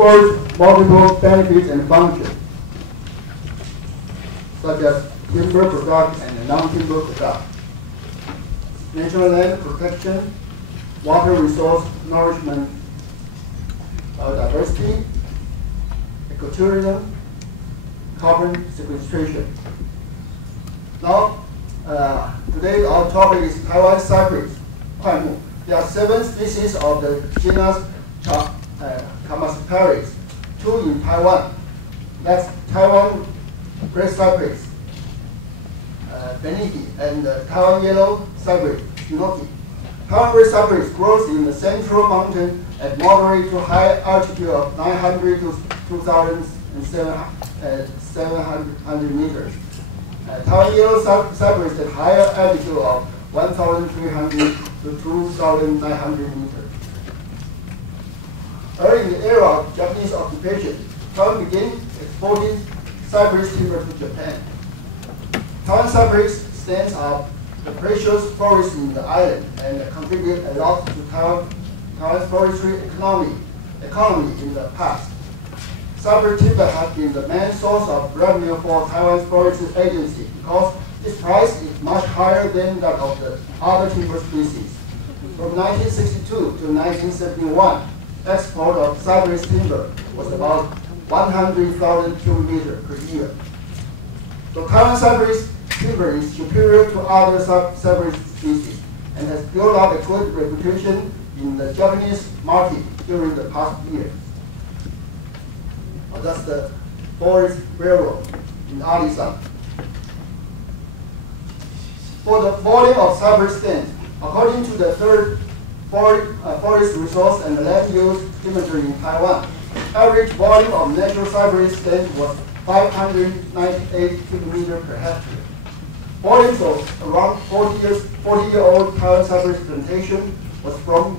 forest multiple benefits and functions, such as timber product and non-timber product, natural land protection, water resource nourishment, biodiversity, ecotourism, carbon sequestration. Now, today our topic is Taiwan cypress, 檜木. There are 7 species of the genus Camasparis, 2 in Taiwan. That's Taiwan great cypress, Beniki, and Taiwan yellow cypress, Inoki. Taiwan great cypress grows in the central mountain at moderate to high altitude of 900 to 2,700 meters. Taiwan yellow cypress at higher altitude of 1,300 to 2,900 meters. Early in the era of Japanese occupation, Taiwan began exporting cypress timber to Japan. Taiwan cypress stands out the precious forest in the island and contribute a lot to Taiwan's forestry economy in the past. Cypress timber has been the main source of revenue for Taiwan's forestry agency because its price is much higher than that of the other timber species. From 1962 to 1971, export of cypress timber was about 100,000 cubic meters per year. So Taiwan cypress timber is superior to other cypress species and has built up a good reputation in the Japanese market during the past years. That's the forest railroad in Ali San. For the volume of cypress stands, according to the third forest resource and land use inventory in Taiwan, average volume of natural cypress stands was 598 cubic meters per hectare. Volumes of around 40-year-old Taiwan cypress plantation was from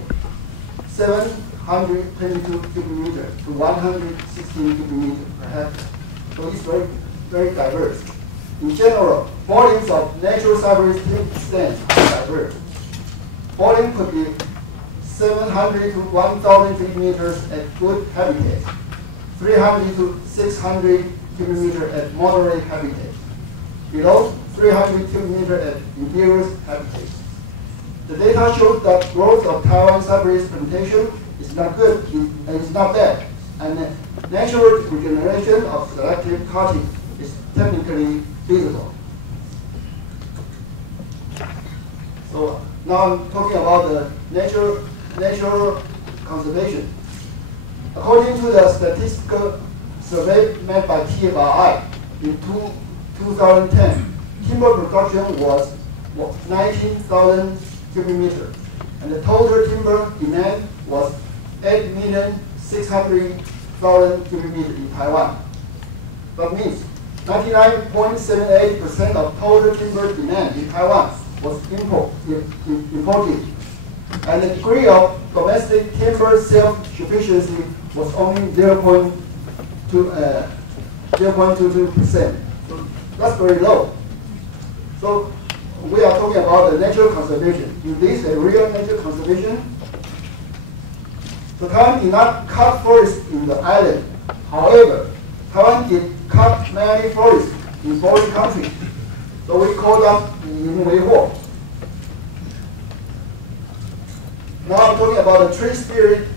722 cubic meters to 116 cubic meters per hectare. So it's very, very diverse. In general, volumes of natural cypress stands are diverse. Volume could be 700 to 1,000 cubic meters at good habitat, 300 to 600 cubic meters at moderate habitat, below 300 cubic meters at inferior habitat. The data shows that growth of Taiwan cypress plantation is not good and is not bad, and natural regeneration of selective cutting is technically feasible. So now I'm talking about the natural conservation. According to the statistical survey made by TFRI in 2010, timber production was 19,000 cubic meters, and the total timber demand was 8,600,000 cubic meters in Taiwan. That means 99.78% of total timber demand in Taiwan was imported, and the degree of domestic timber self-sufficiency was only 0.22%. So that's very low. So we are talking about the natural conservation. Is this a real natural conservation? So Taiwan did not cut forests in the island. However, Taiwan did cut many forests in foreign countries. So we call them 引为祸. Now I'm talking about the tree spirit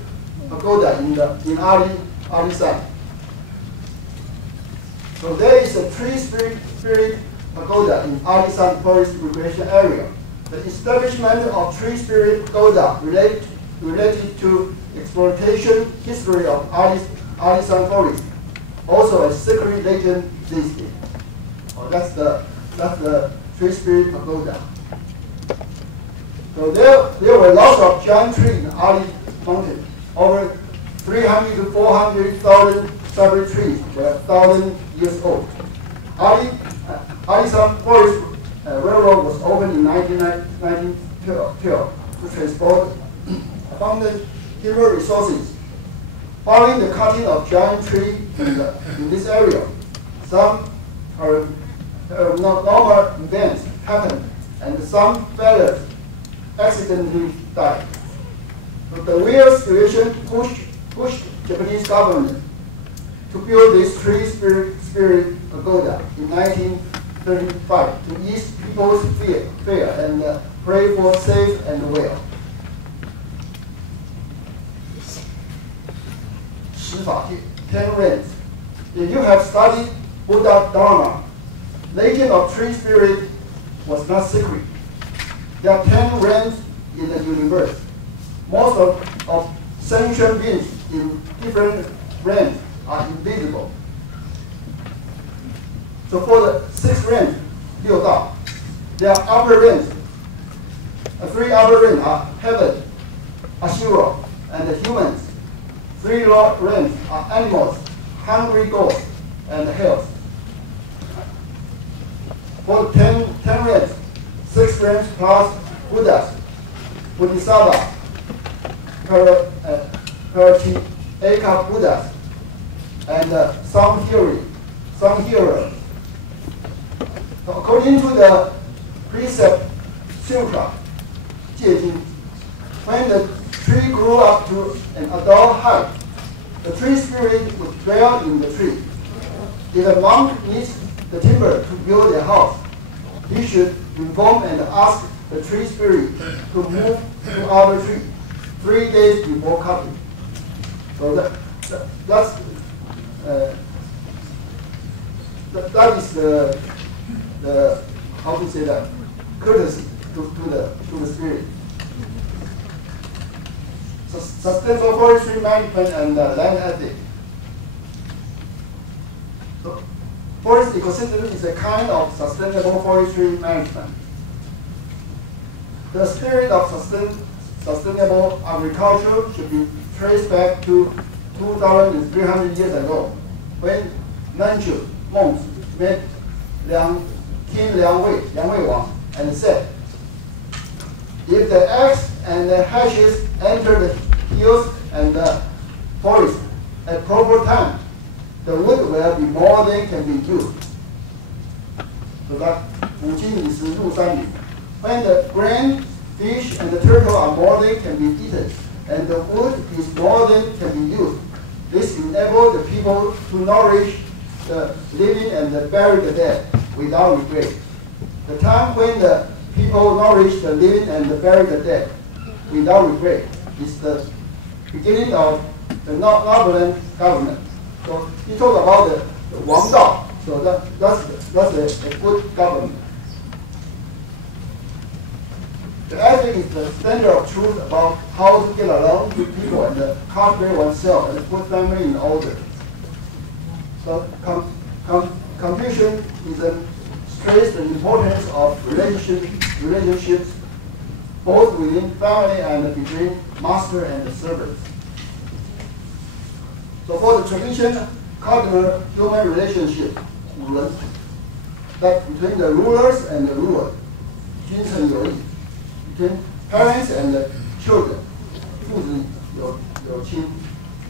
pagoda in Ali San. So there is a tree spirit pagoda in Ali San Forest Recreation Area. The establishment of tree spirit pagoda related to exploitation history of Ali San Forest. Also a secret legend existed. Oh, that's the tree spirit pagoda. So there were lots of giant trees in Ali Mountain. Over 300 to 400,000 cypress trees were 1,000 years old. Ali San Forest Railroad was opened in 1912 to transport abundant timber resources. Following the cutting of giant trees in this area, some normal events happened, and some fellows accidentally died. But the real situation pushed Japanese government to build this tree spirit pagoda in 1935 to ease people's fear and pray for safe and well. 十法界 10 realms. If you have studied Buddha Dharma, legend of tree spirit was not secret. There are 10 realms in the universe. Most of sentient beings in different realms are invisible. So for the 6 realms, 六道, there are upper realms. 3 upper realms are heaven, Asura, and the humans. 3 lower realms are animals, hungry ghosts, and hell. For 10 realms, 6 realms plus Buddhas, Bodhisattva, Paratyeka Buddhas, and some hearers. So according to the precept Sutra, 戒经, when the tree grew up to an adult height, the tree spirit would dwell in the tree. If a monk needs the timber to build a house, he should inform and ask the tree spirit to move to other tree 3 days before cutting. So that is the how to say that, courtesy to the spirit. So, sustainable forestry management and land ethics. So, forest ecosystem is a kind of sustainable forestry management. The spirit of sustainable agriculture should be traced back to 2,300 years ago, when Manchu monks met King Liang Wei Wang, and said, if the axe and the hatches enter the hills and the forest at proper time, the wood will be more than can be used. So that 五经以食入山林. When the grain, fish, and the turtle are more than can be eaten, and the wood is more than can be used, this enables the people to nourish the living and bury the dead without regret. The time when the people nourish the living and bury the dead without regret is the beginning of the Noveland government. So he talked about the Wang Dao. So that's a good government. The ethic is the standard of truth about how to get along with people and cultivate oneself and put family in order. So Confucian stressed the importance of relationships both within family and between master and servants. So for the traditional cardinal human relationship, that between the rulers and the ruler, 君臣有义, between parents and the children, 父子有亲,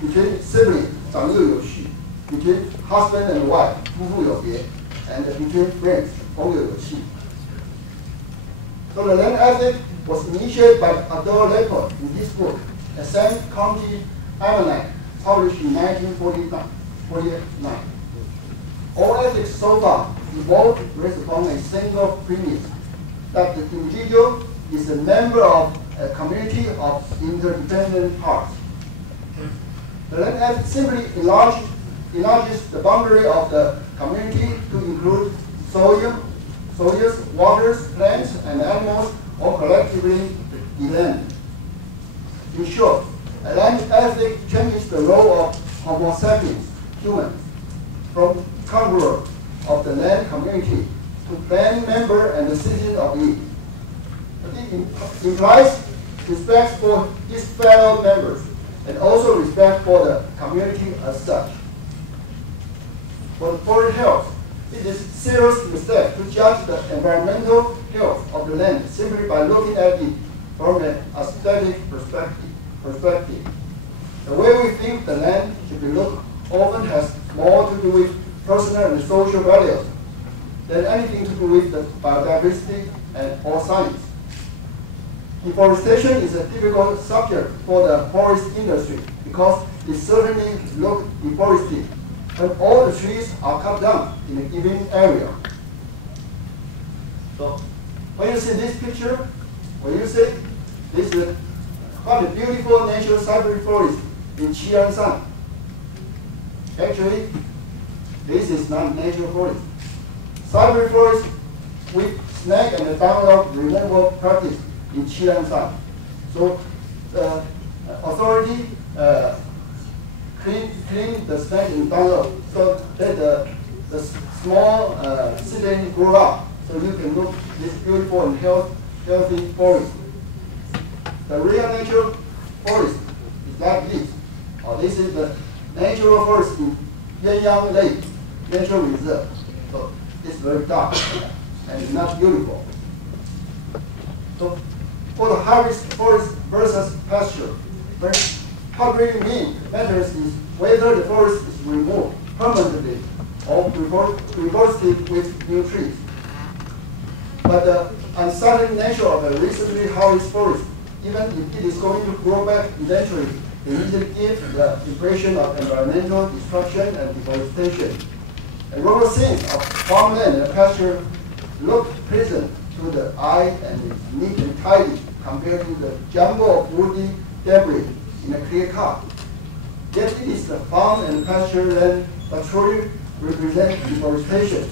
between siblings, 长幼有序, between husband and wife, 夫妇有别, and between friends, 朋友有信. So the land ethic was initiated by Adol Leopold in his book, A Sam County Almanac, published in 1949. All ethics so far evolved based upon a single premise, that the individual is a member of a community of interdependent parts. The land ethic simply enlarges the boundary of the community to include soils, waters, plants, and animals, all collectively the land. In short, a land ethic changes the role of Homo sapiens, humans, from conqueror of the land community to band member and the citizen of it. It implies respect for his fellow members and also respect for the community as such. For forest health, it is a serious mistake to judge the environmental health of the land simply by looking at it from an aesthetic perspective. The way we think the land should be looked often has more to do with personal and social values than anything to do with the biodiversity or science. Deforestation is a difficult subject for the forest industry because it certainly looks deforested, but all the trees are cut down in a given area. So when you see this picture, when you say this is what a beautiful natural cypress forest in Qianshan, actually this is not natural forest. Cypress forest with snag and downlog removal practice in Qianshan. So the authority clean the snag and downlog so that the small seedling grow up, so you can look this beautiful and healthy forest. The real natural forest is like this. This is the natural forest in Yanyang Lake Natural Reserve. So it's very dark and it's not beautiful. So for the harvest forest versus pasture, what really matters is whether the forest is removed permanently or reforested with new trees. But the uncertain nature of a recently harvested forest, even if it is going to grow back eventually, it easily gives the impression of environmental destruction and deforestation. A rural scene of farmland and pasture look pleasant to the eye and is neat and tidy compared to the jumble of woody debris in a clear cut. Yet it is the farm and pasture land that truly represent deforestation.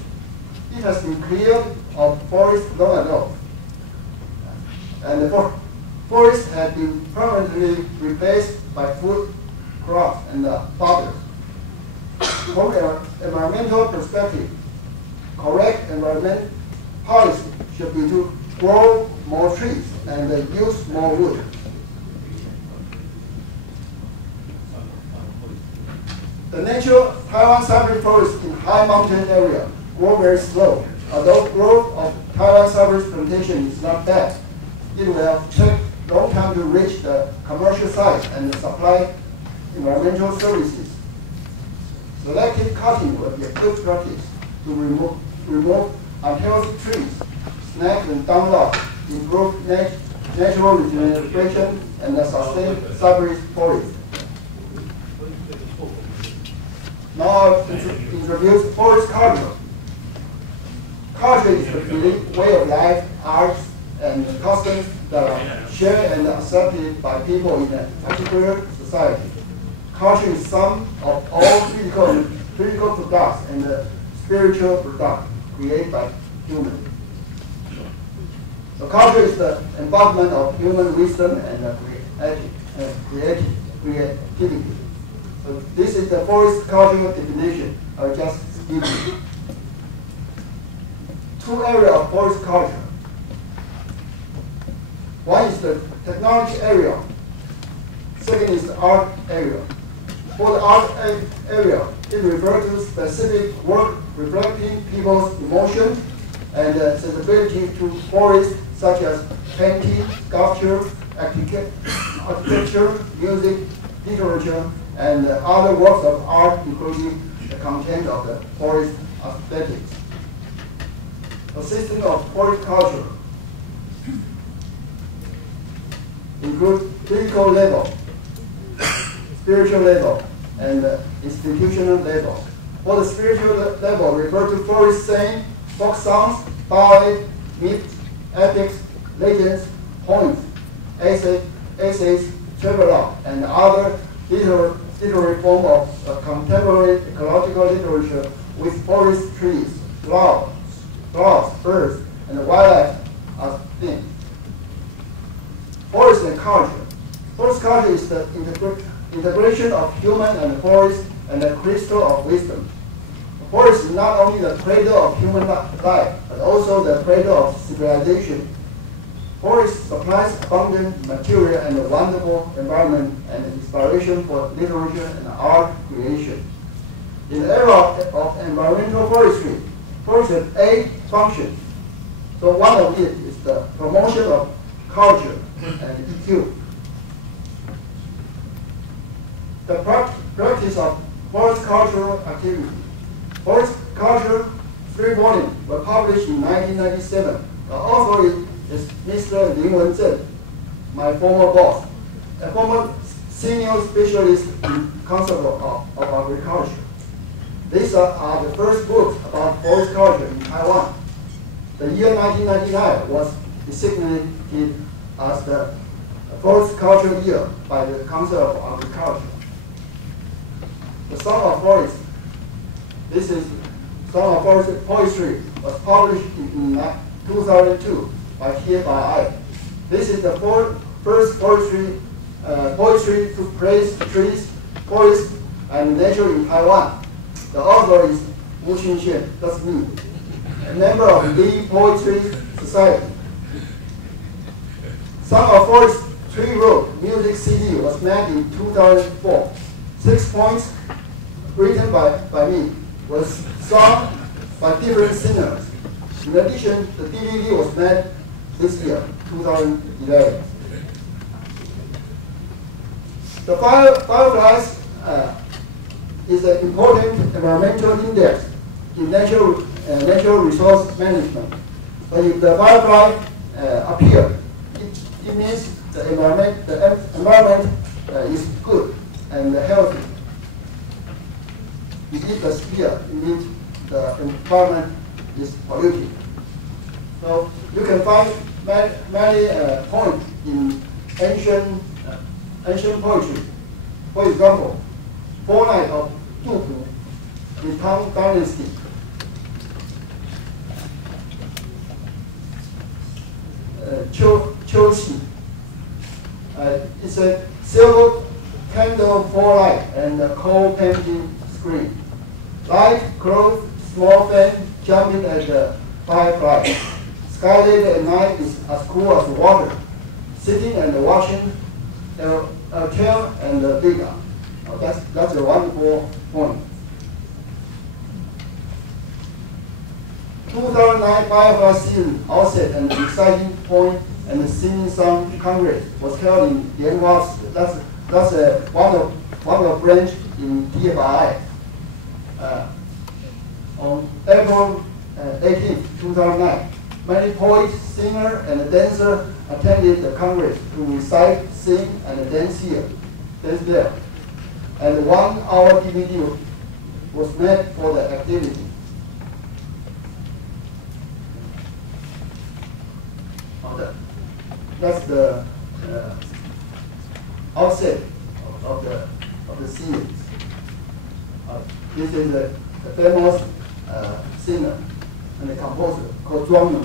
It has been cleared of forest long ago, and the forest had been permanently replaced by food crops and fodder. From an environmental perspective, correct environment policy should be to grow more trees and use more wood. The natural Taiwan cypress forest in high mountain area grow very slow. Although growth of Taiwan cypress plantation is not bad, it will take long time to reach the commercial size and supply environmental services. Selective cutting will be a good practice to remove unhealthy trees, snag and downlog, improve natural regeneration, and sustain cypress forest. Now I'll introduce forest culture. Culture is the belief, way of life, arts, and customs that are shared and accepted by people in a particular society. Culture is sum of all physical products and spiritual products created by humans. So culture is the embodiment of human wisdom and creativity. So this is the forest cultural definition I just gave you. Two areas of forest culture. One is the technology area. Second is the art area. For the art area, it refers to specific work reflecting people's emotion and sensibility to forests, such as painting, sculpture, architecture, music, literature, and other works of art, including the content of the forest aesthetics. The system of forest culture includes physical level, spiritual level, and institutional level. For the spiritual level, refer to forest saying, folk songs, ballads, myths, epics, legends, poems, essays, travelogue, and other literary form of contemporary ecological literature with forest trees, flowers, birds, and wildlife as themes. Forest and culture. Forest culture is the integration of human and forest and the crystal of wisdom. The forest is not only the cradle of human life, but also the cradle of civilization. Forest supplies abundant material and a wonderful environment and inspiration for literature and art creation. In the era of environmental forestry, forest has 8 functions. So one of it is the promotion of culture and EQ. The practice of forest cultural activity. Forest culture 3 volumes were published in 1997. The author is Mr. Lin Wenzhen, my former boss. A former senior specialists in concept of agriculture. These are the first books about forest culture in Taiwan. The year 1999 was designated as the forest culture year by the Council of Agriculture. The Song of Forest. This is Song of Forest poetry was published in 2002 by TFRI. This is the first poetry to praise trees, forests, and nature in Taiwan. The author is Wu Xunxian, that's me, a member of the Poetry Society. Song of Forest Tree Road music CD was made in 2004. 6 points written by me was sung by different singers. In addition, the DVD was made this year, 2011. The fireflies is an important environmental index in natural resource management. But if the firefly appears, it means the environment is good and healthy. If it disappears, it means the environment is polluted. So you can find many points in ancient poetry. For example, Four Nights of Duhu, the Tang Dynasty. Qiuqi. It's a silver candle for light and a coal painting screen. Light, clothes, small fan, jumping at the firefly. Skylight at night is as cool as water. Sitting and watching a tail and a bigger. That's a wonderful point. 2009 Firefly Season Outset and Exciting Point and the Singing Song Congress was held in Lianhua. That's one of branch in TFI. On April 18, 2009, many poets, singers, and dancers attended the Congress to recite, sing, and dance there. And 1 hour DVD was made for the activity. That's the outset of the series. This is a famous singer and a composer called Zhuang Nu.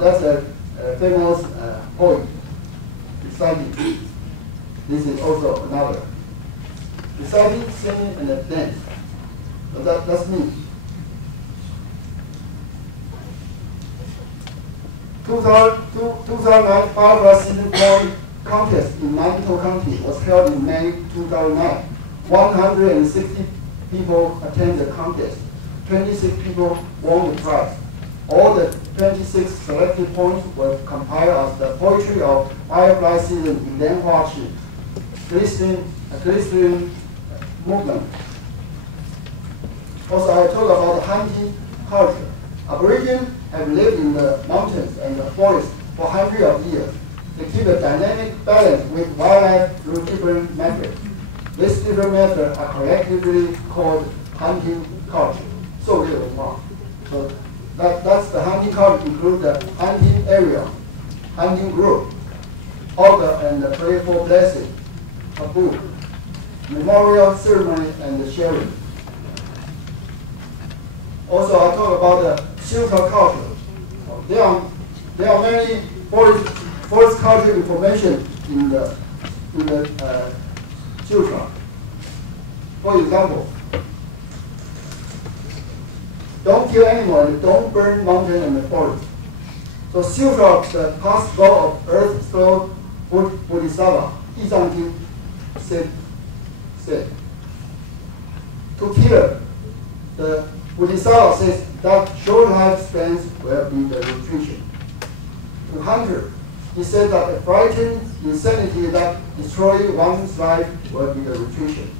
That's a famous poet reciting. This is also another. Reciting, singing, and dance. So that's me. 2009 Firefly Season Point Contest in Nantou County was held in May 2009. 160 people attended the contest. 26 people won the prize. All the 26 selected points were compiled as the poetry of Firefly Season in Lianhua Chi, glistening movement. Also, I talk about the hunting culture. Aborigines have lived in the mountains and the forests for hundreds of years. They keep a dynamic balance with wildlife through different methods. These different methods are collectively called hunting culture. So that's the hunting culture includes the hunting area, hunting group, order and the playful blessing, taboo, memorial ceremony, and the sharing. Also, I talk about the shelter culture. There are many forest culture information in the shelter. For example, don't kill animals, don't burn mountain and the forest. So shelter, the past law of Earth Scroll Bodhisattva, Yizang Jing, said, to kill, the Bodhisattva says that short lifespans will be the nutrition. To hunter, he said that a frightened insanity that destroys one's life will be the nutrition.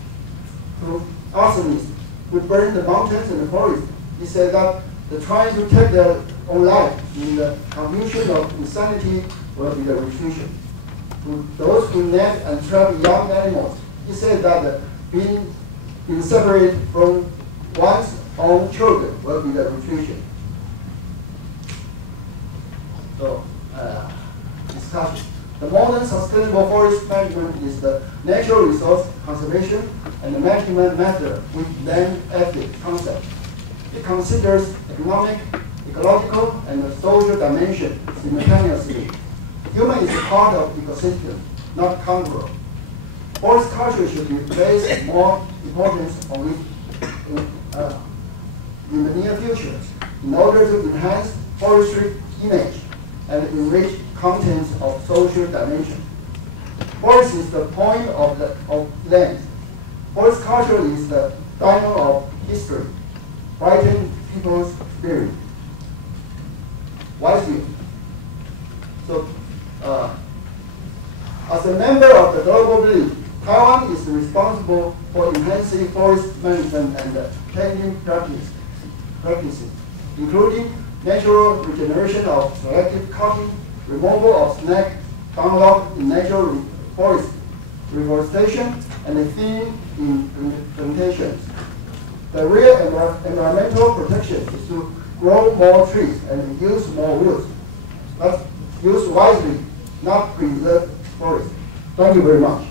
To arsonists who burn the mountains and the forest, he said that the trying to take their own life in the confusion of insanity will be the nutrition. to those who net and trap young animals. He said that being separated from one's own children will be the nutrition. So, discussion. The modern sustainable forest management is the natural resource conservation and the management method with land ethics concept. It considers economic, ecological, and social dimension simultaneously. Human is a part of ecosystem, not conqueror. Forest culture should be placed more importance on it in the near future in order to enhance forestry image and enrich contents of social dimension. Forest is the point of land. Forest culture is the diamond of history, brighten people's spirit. Wisely. So, as a member of the global village, Taiwan is responsible for enhancing forest management and changing practices, including natural regeneration of selective cutting, removal of snag download in natural forest, reforestation, and thinning in plantations. The real environmental protection is to grow more trees and use more woods. But use wisely, not preserve forests. Thank you very much.